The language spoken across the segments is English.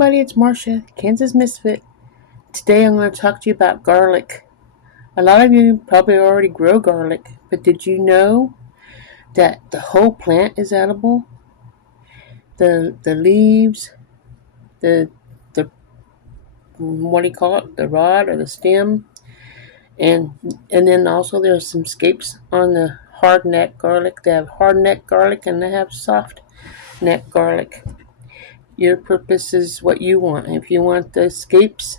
everybody, it's Marcia, Kansas Misfit. Today I'm going to talk to you about garlic. A lot of you probably already grow garlic, but did you know that the whole plant is edible? The leaves, the the what do you call it? The rod or the stem, and then also there's some scapes on the hard neck garlic. They have hard neck garlic and they have soft neck garlic. Your purpose is what you want. If you want the scapes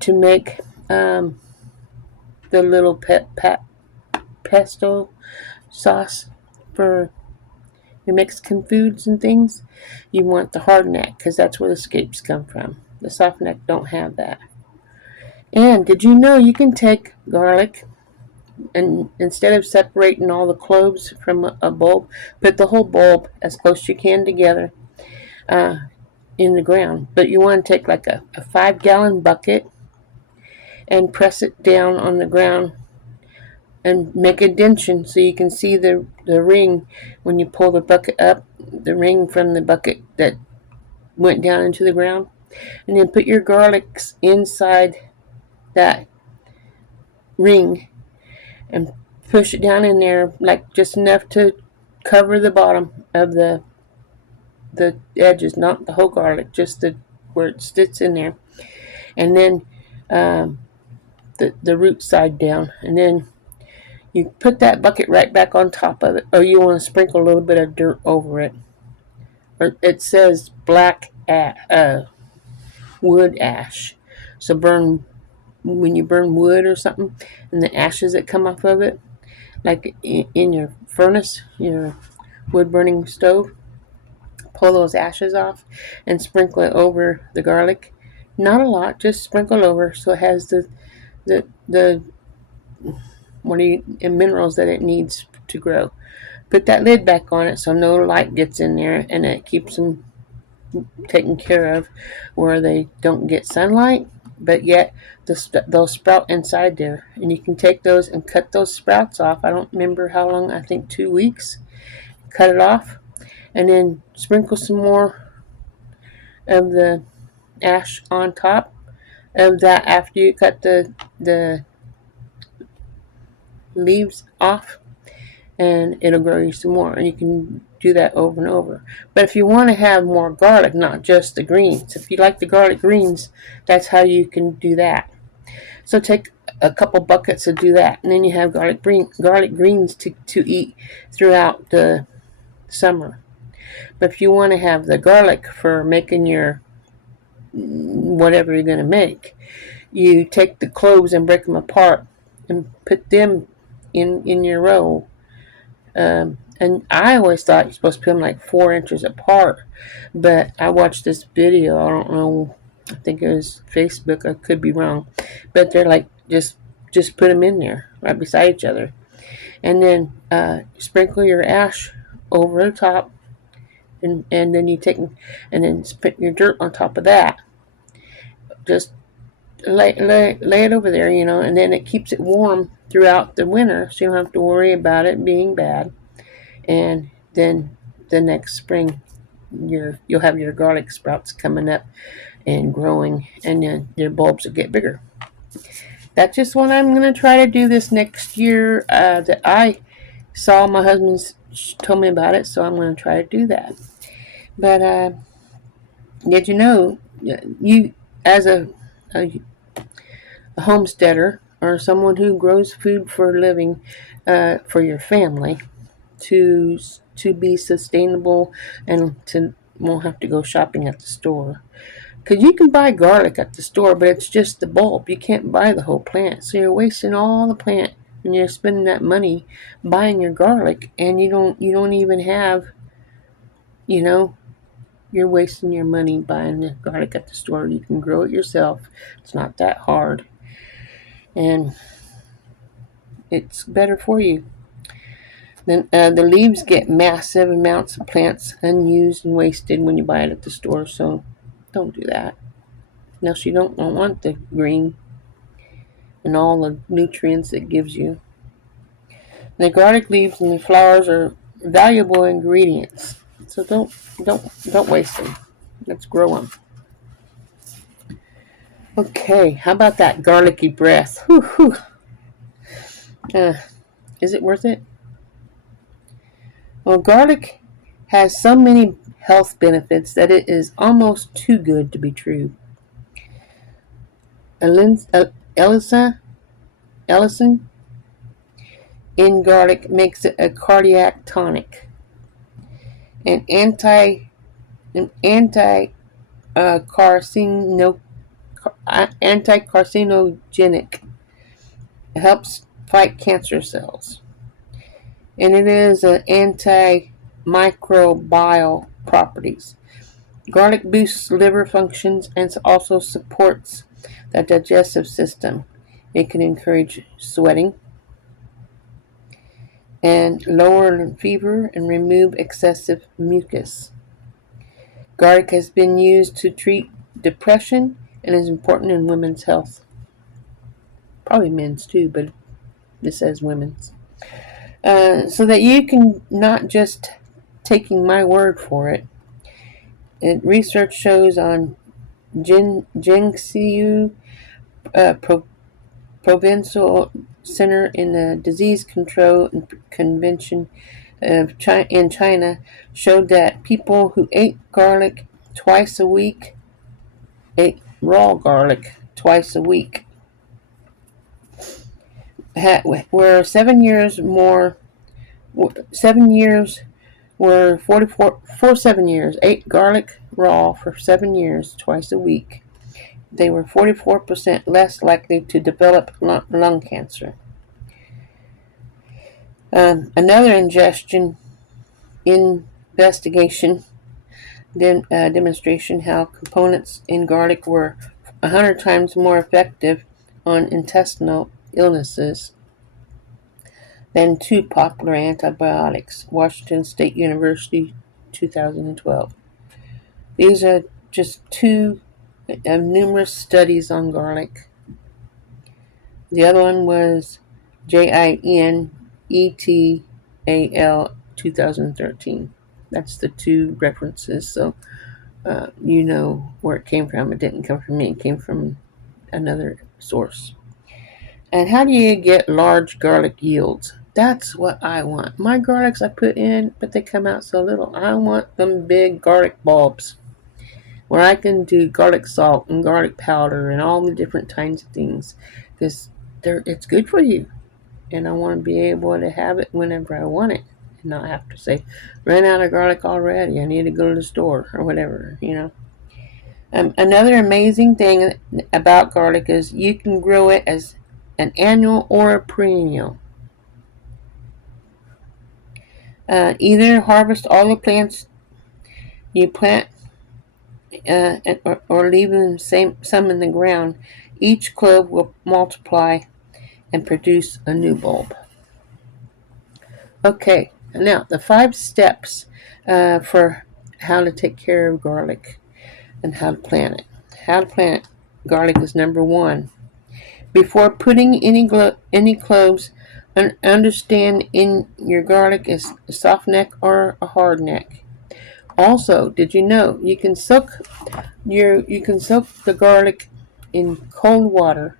to make the little pesto sauce for your Mexican foods and things, you want the hard neck because that's where the scapes come from. The soft neck don't have that. And did you know you can take garlic and instead of separating all the cloves from a bulb, put the whole bulb as close as you can together in the ground. But you want to take like a 5-gallon bucket and press it down on the ground and make a dention so you can see the ring when you pull the bucket up, the ring from the bucket that went down into the ground. And then put your garlics inside that ring and push it down in there like just enough to cover the bottom of the edges, not the whole garlic, just where it sits in there. And then the root side down. And then you put that bucket right back on top of it, or you want to sprinkle a little bit of dirt over it. Or it says black wood ash. So when you burn wood or something, and the ashes that come off of it, like in your furnace, your wood burning stove, pull those ashes off and sprinkle it over the garlic. Not a lot, just sprinkle over so it has the minerals that it needs to grow. Put that lid back on it so no light gets in there, and it keeps them taken care of where they don't get sunlight, but yet they'll sprout inside there. And you can take those and cut those sprouts off. I don't remember how long, I think 2 weeks. Cut it off and then sprinkle some more of the ash on top of that after you cut the leaves off, and it'll grow you some more. And you can do that over and over. But if you want to have more garlic, not just the greens, if you like the garlic greens, that's how you can do that. So take a couple buckets to do that, and then you have garlic greens to eat throughout the summer. But if you want to have the garlic for making your whatever you're going to make, you take the cloves and break them apart and put them in your roll. And I always thought you're supposed to put them like 4 inches apart, but I watched this video, I don't know, I think it was Facebook, I could be wrong, but they're like, just put them in there right beside each other, and then sprinkle your ash over the top, and then you take and then spit your dirt on top of that. Just lay it over there, and then it keeps it warm throughout the winter, so you don't have to worry about it being bad. And then the next spring, you'll have your garlic sprouts coming up and growing, and then your bulbs will get bigger. That's just what I'm going to try to do this next year. That I saw my husband told me about it, so I'm going to try to do that. But did you know, you as a homesteader or someone who grows food for a living, for your family, to be sustainable and to won't have to go shopping at the store. Because you can buy garlic at the store, but it's just the bulb. You can't buy the whole plant. So you're wasting all the plant, and you're spending that money buying your garlic, and you don't even have, you're wasting your money buying the garlic at the store. You can grow it yourself. It's not that hard. And it's better for you. Then the leaves get massive amounts of plants unused and wasted when you buy it at the store, so don't do that. Unless you don't want the green and all the nutrients it gives you. The garlic leaves and the flowers are valuable ingredients, so don't waste them. Let's grow them. Okay, how about that garlicky breath? Whew, whew. Is it worth it? Well, garlic has so many health benefits that it is almost too good to be true. Elisa Ellison in garlic makes it a cardiac tonic, an anti carcino, anti-carcinogenic. It helps fight cancer cells, and it is an antimicrobial properties. Garlic boosts liver functions and also supports the digestive system. It can encourage sweating and lower fever and remove excessive mucus. Garlic has been used to treat depression and is important in women's health. Probably men's too, but it says women's. So that you can not just taking my word for it. Research shows on Jiangsu Provincial Center in the Disease Control and Convention of in China showed that people who ate garlic twice a week, ate raw garlic twice a week, were 7 years more. 7 years were 44 for 7 years. Ate garlic raw for 7 years twice a week. They were 44% less likely to develop lung cancer. Another investigation demonstration how components in garlic were 100 times more effective on intestinal illnesses than two popular antibiotics. Washington State University, 2012. These are just two of numerous studies on garlic. The other one was JINETAL 2013. That's the two references, so you know where it came from. It didn't come from me, it came from another source. And how do you get large garlic yields? That's what I want. My garlics I put in, but they come out so little. I want them big garlic bulbs where I can do garlic salt and garlic powder and all the different kinds of things because it's good for you. And I want to be able to have it whenever I want it and not have to say, ran out of garlic already. I need to go to the store or whatever, Another amazing thing about garlic is you can grow it as an annual or a perennial. Either harvest all the plants you plant or leave them some in the ground. Each clove will multiply and produce a new bulb. Okay, now the 5 steps for how to take care of garlic and how to plant it. How to plant garlic is number 1. Before putting any cloves, understand in your garlic is a soft neck or a hard neck. Also, did you know you can soak the garlic in cold water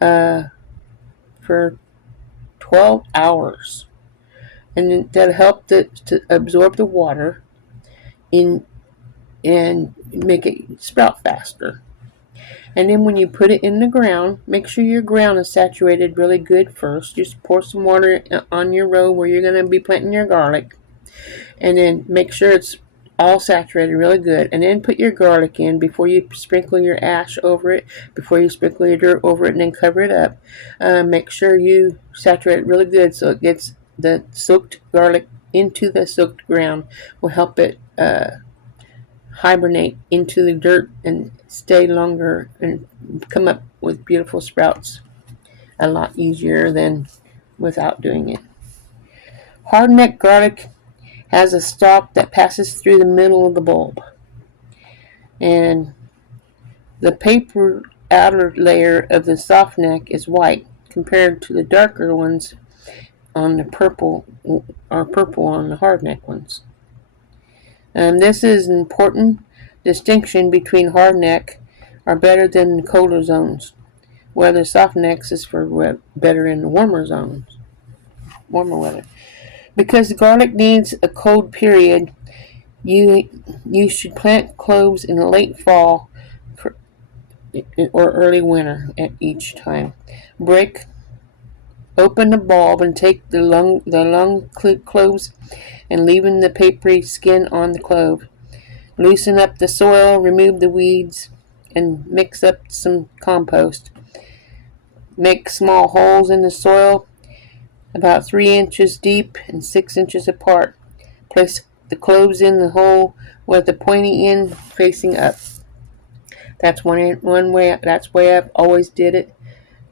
for 12 hours, and that'll help to absorb the water and make it sprout faster. And then when you put it in the ground, make sure your ground is saturated really good first. Just pour some water on your row where you're going to be planting your garlic. And then make sure it's all saturated really good. And then put your garlic in before you sprinkle your ash over it, before you sprinkle your dirt over it, and then cover it up. Make sure you saturate it really good so it gets the soaked garlic into the soaked ground. Will help it hibernate into the dirt and stay longer and come up with beautiful sprouts a lot easier than without doing it. Hardneck garlic has a stalk that passes through the middle of the bulb, and the paper outer layer of the soft neck is white compared to the darker ones on the purple on the hardneck ones. This is an important distinction between hardneck are better than colder zones, where the Softenex is for better in the warmer weather. Because garlic needs a cold period, you should plant cloves in late fall or early winter at each time. Break open the bulb and take the long cloves and leaving the papery skin on the clove. Loosen up the soil, remove the weeds, and mix up some compost. Make small holes in the soil about 3 inches deep and 6 inches apart. Place the cloves in the hole with the pointy end facing up. That's one way. That's the way I've always did it.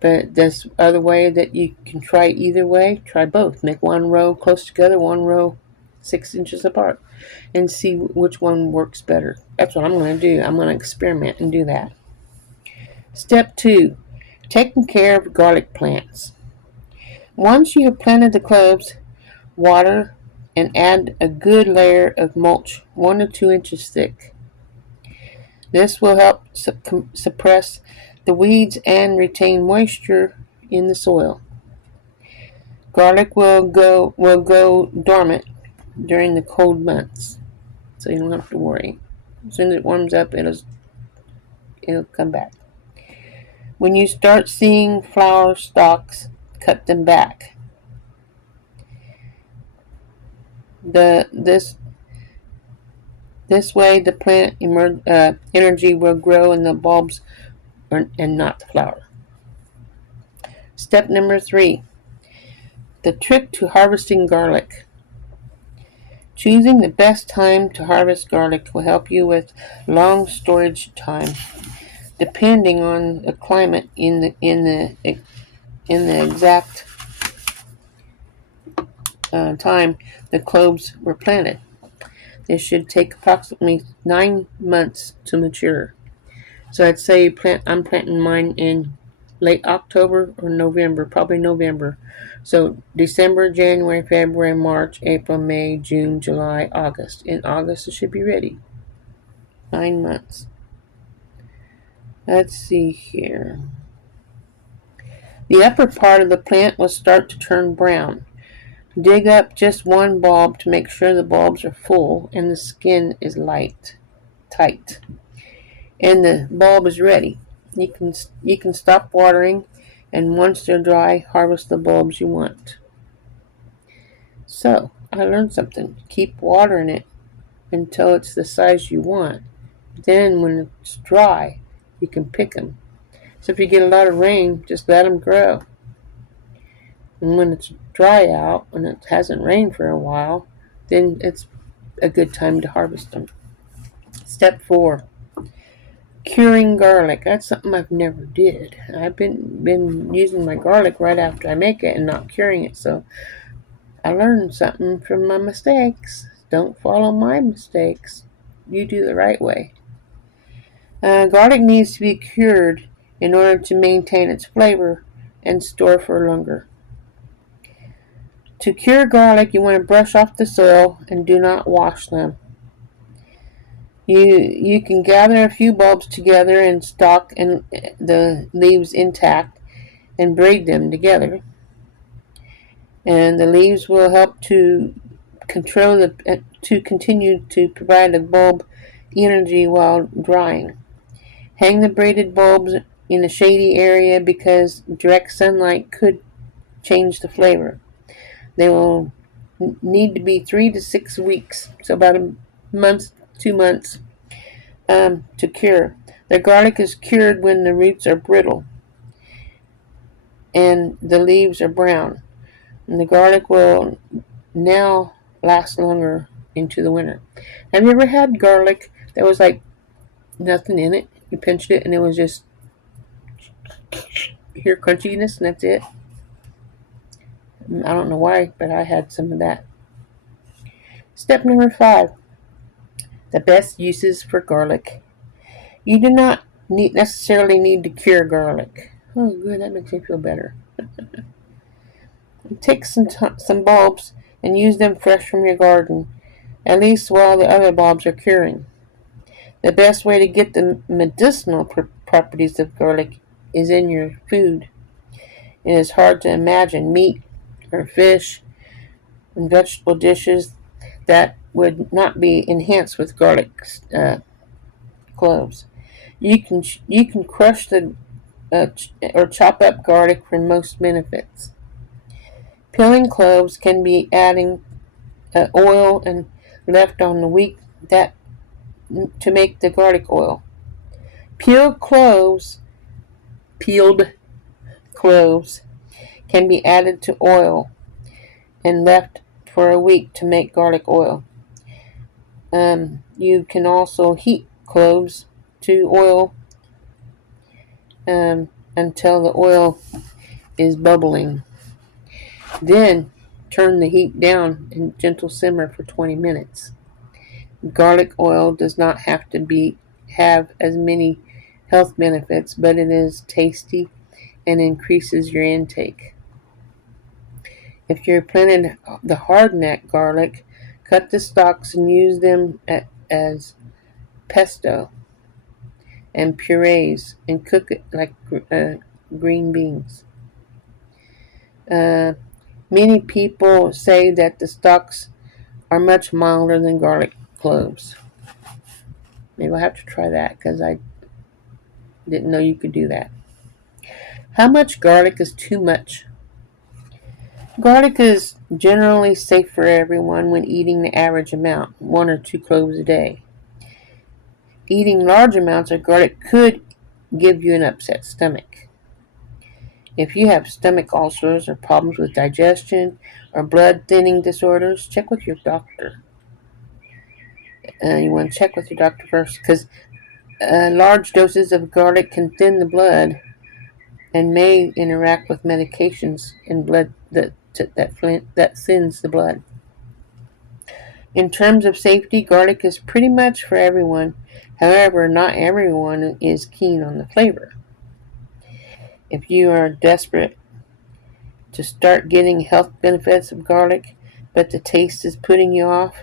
But there's other way that you can try either way. Try both. Make one row close together, one row 6 inches apart, and see which one works better. That's what I'm going to do. I'm going to experiment and do that. Step 2. Taking care of garlic plants. Once you have planted the cloves, water and add a good layer of mulch 1 to 2 inches thick. This will help suppress the weeds and retain moisture in the soil. Garlic will go dormant during the cold months, so you don't have to worry. As soon as it warms up, it'll come back. When you start seeing flower stalks, cut them back. This way, the plant energy will grow in the bulbs and not the flower. Step number 3. The trick to harvesting garlic. Choosing the best time to harvest garlic will help you with long storage time, depending on the climate in the exact time the cloves were planted. This should take approximately 9 months to mature. So I'd say I'm planting mine in late October or November, probably November. So December, January, February, March, April, May, June, July, August. In August it should be ready. 9 months. Let's see here. The upper part of the plant will start to turn brown. Dig up just one bulb to make sure the bulbs are full and the skin is tight, and the bulb is ready. You can stop watering, and once they're dry, harvest the bulbs you want. So, I learned something. Keep watering it until it's the size you want. Then, when it's dry, you can pick them. So, if you get a lot of rain, just let them grow. And when it's dry out, when it hasn't rained for a while, then it's a good time to harvest them. Step 4. Curing garlic. That's something I've never did. I've been using my garlic right after I make it and not curing it. So I learned something from my mistakes. Don't follow my mistakes. You do the right way. Garlic needs to be cured in order to maintain its flavor and store for longer. To cure garlic, you want to brush off the soil and do not wash them. You can gather a few bulbs together and stalk and the leaves intact and braid them together. And the leaves will help to continue to provide the bulb energy while drying. Hang the braided bulbs in a shady area because direct sunlight could change the flavor. They will need to be 3 to 6 weeks, so about a month, 2 months, to cure. The garlic is cured when the roots are brittle and the leaves are brown. And the garlic will now last longer into the winter. Have you ever had garlic that was like nothing in it? You pinched it and it was just pure crunchiness and that's it? I don't know why, but I had some of that. Step number 5. The best uses for garlic. You do not necessarily need to cure garlic. Oh, good, that makes me feel better. Take some bulbs and use them fresh from your garden, at least while the other bulbs are curing. The best way to get the medicinal properties of garlic is in your food. It is hard to imagine meat or fish and vegetable dishes that would not be enhanced with garlic cloves. You can crush the or chop up garlic for most benefits. Peeling cloves can be adding oil and left on the week that to make the garlic oil. Peeled cloves, peeled cloves can be added to oil and left for a week to make garlic oil. You can also heat cloves to oil until the oil is bubbling. Then turn the heat down and gentle simmer for 20 minutes. Garlic oil does not have as many health benefits, but it is tasty and increases your intake. If you're planting the hard-neck garlic, cut the stalks and use them as pesto and purees and cook it like green beans. Many people say that the stalks are much milder than garlic cloves. Maybe I'll have to try that because I didn't know you could do that. How much garlic is too much? Garlic is generally safe for everyone when eating the average amount, 1 or 2 cloves a day. Eating large amounts of garlic could give you an upset stomach. If you have stomach ulcers or problems with digestion or blood thinning disorders, check with your doctor. You want to check with your doctor first because large doses of garlic can thin the blood and may interact with medications in blood that thins the blood. In terms of safety, garlic is pretty much for everyone. However, not everyone is keen on the flavor. If you are desperate to start getting health benefits of garlic, but the taste is putting you off,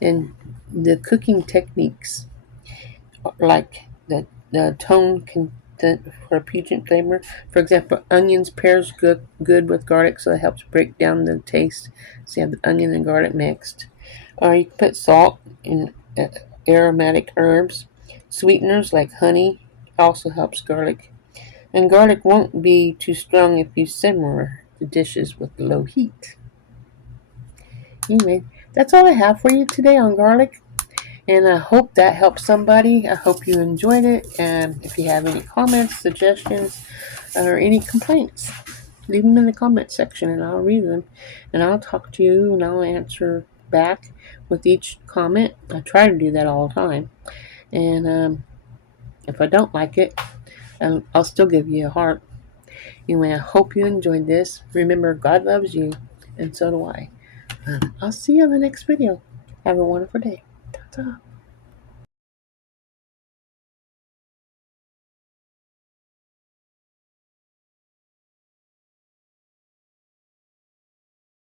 then the cooking techniques like the tone for a pungent flavor. For example, onions pairs good with garlic, so it helps break down the taste. So you have the onion and garlic mixed. Or you can put salt and aromatic herbs. Sweeteners like honey also helps garlic. And garlic won't be too strong if you simmer the dishes with low heat. Anyway, that's all I have for you today on garlic. And I hope that helps somebody. I hope you enjoyed it. And if you have any comments, suggestions, or any complaints, leave them in the comment section and I'll read them. And I'll talk to you and I'll answer back with each comment. I try to do that all the time. And if I don't like it, I'll still give you a heart. Anyway, I hope you enjoyed this. Remember, God loves you, and so do I. I'll see you in the next video. Have a wonderful day. Ta-ta.